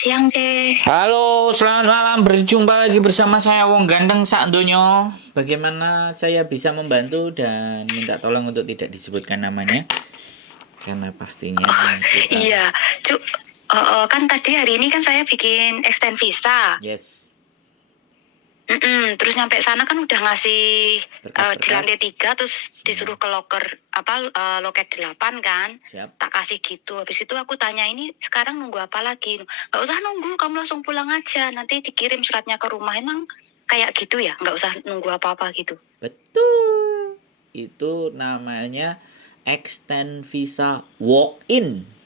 siang, C. Halo, selamat malam. Berjumpa lagi bersama saya Wong Gandeng sak donyo. Bagaimana saya bisa membantu dan minta tolong untuk tidak disebutkan namanya karena pastinya kita Iya, kan tadi hari ini kan saya bikin extend visa. yes Terus nyampe sana kan udah ngasih berkas-berkas. di lantai 3, terus Siap. disuruh ke loket 8 kan. Siap. Tak kasih gitu. Habis itu aku tanya, ini sekarang nunggu apa lagi? Nggak usah nunggu, kamu langsung pulang aja. Nanti dikirim suratnya ke rumah. Emang kayak gitu ya? Nggak usah nunggu apa-apa gitu. Betul. Itu namanya extend visa walk-in.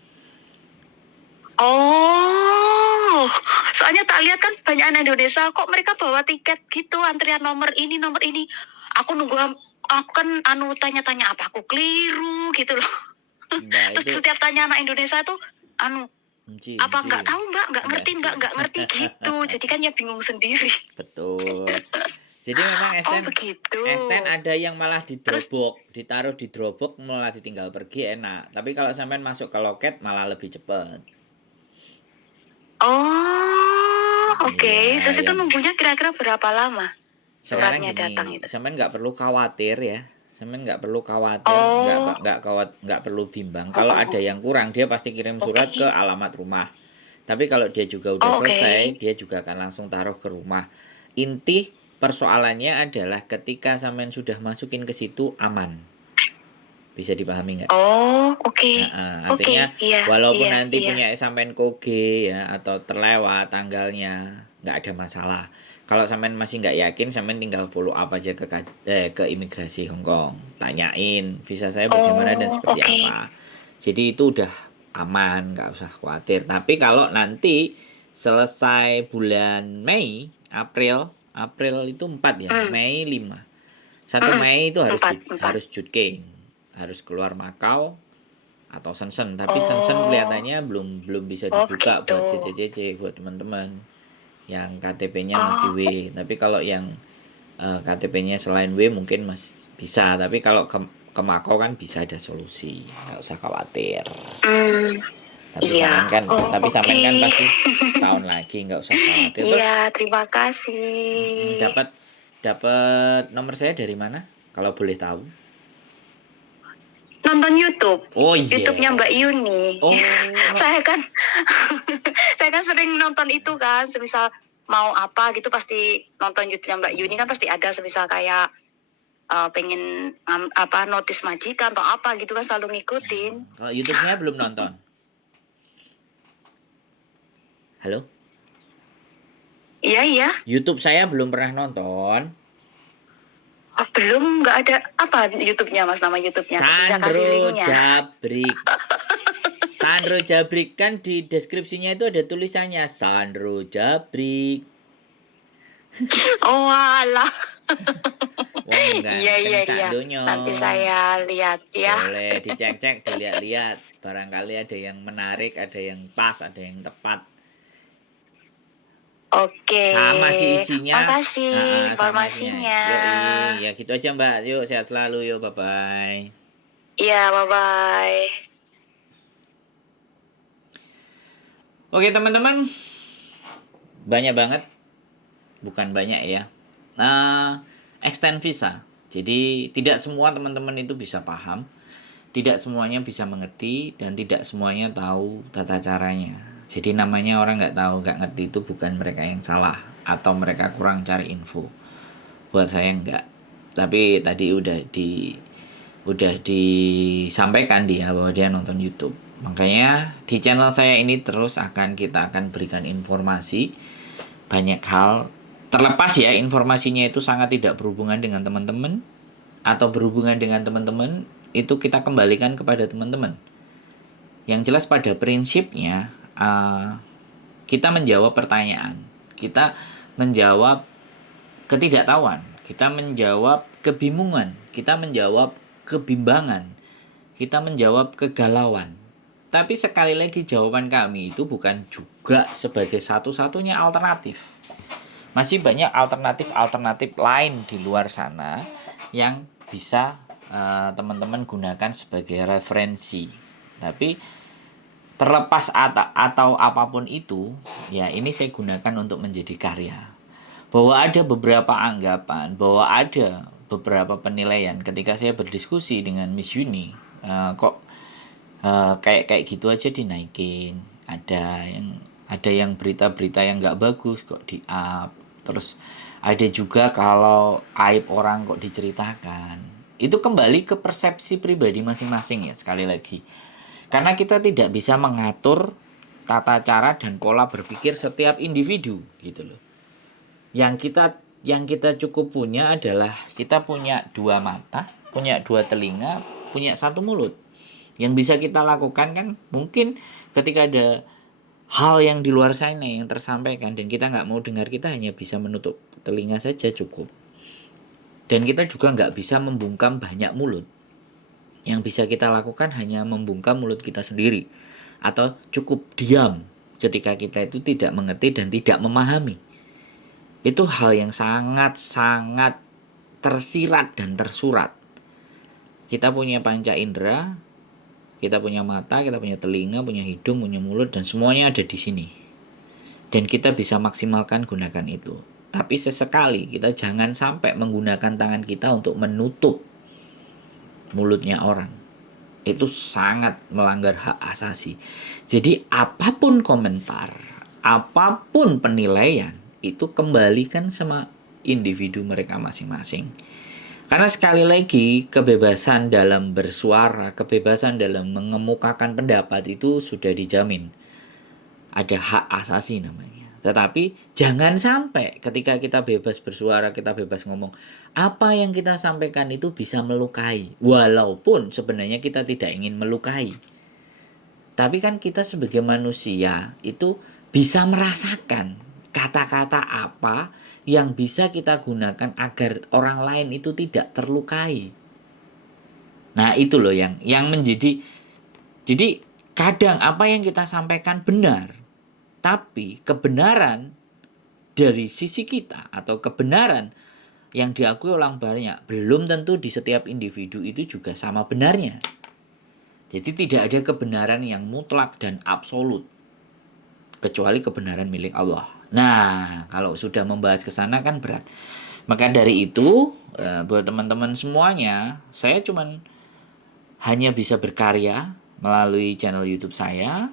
Oh, soalnya tak lihat kan banyak anak Indonesia kok mereka bawa tiket gitu, antrian nomor ini. Aku nunggu, aku kan tanya-tanya apa aku keliru gitu loh. Mbak Terus itu setiap tanya anak Indonesia tuh apa nggak tahu Mbak, nggak ngerti gitu. Jadi kan ya bingung sendiri. Betul. Jadi memang Oh begitu. Extend ada yang malah ditaruh di drobok malah ditinggal pergi enak. Tapi kalau sampean masuk ke loket malah lebih cepat. Oh, oke. Iya, Terus itu yang nunggunya kira-kira berapa lama? sekarang Suratnya datang gini, itu. sampean nggak perlu khawatir ya. Sampean nggak perlu khawatir, Oh, nggak perlu bimbang. Kalau ada yang kurang dia pasti kirim surat ke oke. alamat rumah. Tapi kalau dia juga udah Oh, selesai, oke. dia juga akan langsung taruh ke rumah. Inti persoalannya adalah ketika sampean sudah masukin ke situ aman. Bisa dipahami nggak? Oh, oke. Oke, Artinya iya, walaupun iya, nanti iya. punya sampean koge ya atau terlewat tanggalnya nggak ada masalah. Kalau sampean masih nggak yakin, sampean tinggal follow up aja ke imigrasi Hong Kong, tanyain visa saya bagaimana dan Oh, seperti oke. apa. Jadi itu udah aman, nggak usah khawatir. Tapi kalau nanti selesai bulan Mei, April itu 4 ya, Hmm, Mei 5. 1 Mei itu empat, empat. harus Jutking, harus keluar Makau atau Shenzhen. Tapi Shenzhen Oh, kelihatannya belum bisa oh dibuka begitu. buat CCCC buat teman-teman yang KTP-nya masih Oh, W. Tapi kalau yang KTP-nya selain W mungkin masih bisa. Tapi kalau ke Makau kan bisa ada solusi, nggak usah khawatir. hmm, Tapi iya. Oh, sampean oke. kan pasti setahun lagi, nggak usah khawatir. Terus Iya, terima kasih. dapat dapat nomor saya dari mana? Kalau boleh tahu. Nonton YouTube. Oh YouTube-nya iya. Mbak Yuni. Oh, Saya kan saya kan sering nonton itu kan, semisal mau apa gitu pasti nonton YouTube-nya Mbak Yuni kan pasti ada semisal kayak pengen notis majikan atau apa gitu kan selalu ngikutin. kalau YouTube saya belum nonton. Halo? Iya, iya. YouTube saya belum pernah nonton. Oh, belum, nggak ada apa YouTube-nya Mas, nama YouTube-nya. Bisa kasih Sandro linknya. Jabrik. Sandro Jabrik kan di deskripsinya itu ada tulisannya Sandro Jabrik. Oh, alah. Wong Iya, ganteng iya, sak iya. donyo. Nanti saya lihat ya. Boleh dicek-cek, dilihat-lihat. Barangkali ada yang menarik, ada yang pas, ada yang tepat. Oke. Sama sih isinya. Makasih Sama isinya. informasinya. Yoi, ya gitu aja Mbak. Yuk sehat selalu, yuk bye-bye. Iya, bye-bye. Oke teman-teman, banyak banget, bukan banyak ya. Extend visa. Jadi tidak semua teman-teman itu bisa paham, tidak semuanya bisa mengerti, dan tidak semuanya tahu tata caranya. Jadi namanya orang nggak tahu, nggak ngerti itu bukan mereka yang salah atau mereka kurang cari info. Buat saya enggak. Tapi tadi udah disampaikan dia bahwa dia nonton YouTube. Makanya di channel saya ini terus kita akan berikan informasi banyak hal, terlepas ya informasinya itu sangat tidak berhubungan dengan teman-teman atau berhubungan dengan teman-teman, itu kita kembalikan kepada teman-teman. Yang jelas pada prinsipnya kita menjawab pertanyaan, kita menjawab ketidaktahuan, kita menjawab kebingungan, kita menjawab kebimbangan, kita menjawab kegalauan. Tapi sekali lagi jawaban kami itu bukan juga sebagai satu-satunya alternatif. Masih banyak alternatif lain di luar sana yang bisa teman-teman gunakan sebagai referensi. Tapi terlepas atau apapun itu, ya ini saya gunakan untuk menjadi karya. Bahwa ada beberapa anggapan, bahwa ada beberapa penilaian ketika saya berdiskusi dengan Miss Yuni, kok kayak gitu aja dinaikin. Ada yang berita-berita yang nggak bagus kok di up. Terus ada juga kalau aib orang kok diceritakan. Itu kembali ke persepsi pribadi masing-masing ya, sekali lagi. Karena kita tidak bisa mengatur tata cara dan pola berpikir setiap individu gitu loh. Yang kita cukup punya adalah kita punya 2 mata, punya 2 telinga, punya 1 mulut. Yang bisa kita lakukan kan mungkin ketika ada hal yang di luar sana yang tersampaikan dan kita nggak mau dengar, kita hanya bisa menutup telinga saja cukup. Dan kita juga nggak bisa membungkam banyak mulut. Yang bisa kita lakukan hanya membungkam mulut kita sendiri. Atau cukup diam ketika kita itu tidak mengerti dan tidak memahami. Itu hal yang sangat-sangat tersirat dan tersurat. Kita punya panca indera, kita punya mata, kita punya telinga, punya hidung, punya mulut, dan semuanya ada di sini. Dan kita bisa maksimalkan gunakan itu. Tapi sesekali kita jangan sampai menggunakan tangan kita untuk menutup mulutnya orang. Itu sangat melanggar hak asasi. Jadi apapun komentar, apapun penilaian, itu kembalikan sama individu mereka masing-masing. Karena sekali lagi kebebasan dalam bersuara, kebebasan dalam mengemukakan pendapat itu sudah dijamin. Ada hak asasi namanya. Tetapi jangan sampai ketika kita bebas bersuara, kita bebas ngomong, apa yang kita sampaikan itu bisa melukai. Walaupun sebenarnya kita tidak ingin melukai. Tapi kan kita sebagai manusia itu bisa merasakan kata-kata apa yang bisa kita gunakan agar orang lain itu tidak terlukai. Nah itu loh yang menjadi. Jadi kadang apa yang kita sampaikan benar, tapi kebenaran dari sisi kita atau kebenaran yang diakui orang banyak belum tentu di setiap individu itu juga sama benarnya. Jadi tidak ada kebenaran yang mutlak dan absolut kecuali kebenaran milik Allah. Nah, kalau sudah membahas ke sana kan berat. Maka dari itu, buat teman-teman semuanya, saya cuman hanya bisa berkarya melalui channel YouTube saya.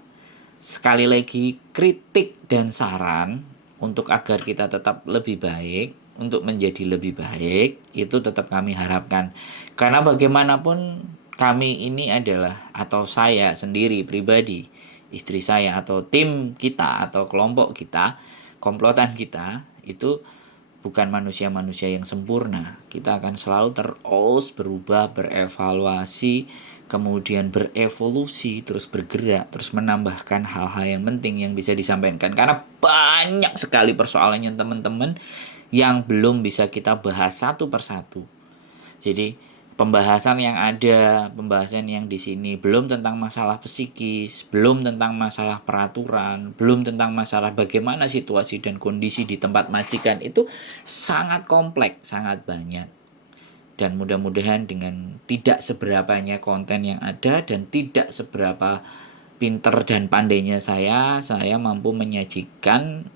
Sekali lagi, kritik dan saran untuk agar kita tetap lebih baik, untuk menjadi lebih baik, itu tetap kami harapkan. Karena bagaimanapun kami ini adalah, atau saya sendiri pribadi, istri saya atau tim kita atau kelompok kita, komplotan kita, itu bukan manusia-manusia yang sempurna. Kita akan selalu terus berubah, berevaluasi, kemudian berevolusi, terus bergerak, terus menambahkan hal-hal yang penting yang bisa disampaikan. Karena banyak sekali persoalannya teman-teman yang belum bisa kita bahas satu persatu. Jadi pembahasan yang di sini belum tentang masalah psikis, belum tentang masalah peraturan, belum tentang masalah bagaimana situasi dan kondisi di tempat majikan, itu sangat kompleks, sangat banyak. Dan mudah-mudahan dengan tidak seberapanya konten yang ada dan tidak seberapa pinter dan pandainya saya mampu menyajikan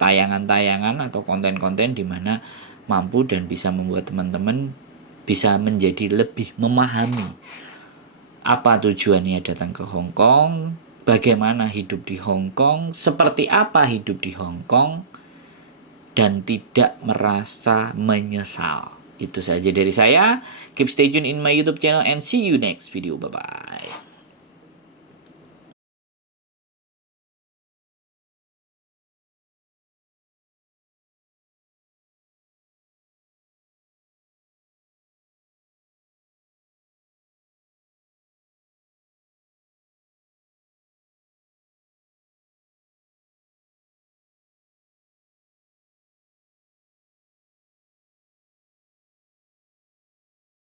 tayangan-tayangan atau konten-konten di mana mampu dan bisa membuat teman-teman bisa menjadi lebih memahami apa tujuannya datang ke Hong Kong, bagaimana hidup di Hong Kong, seperti apa hidup di Hong Kong, dan tidak merasa menyesal. Itu saja dari saya. Keep stay tune in my YouTube channel and see you next video. Bye-bye.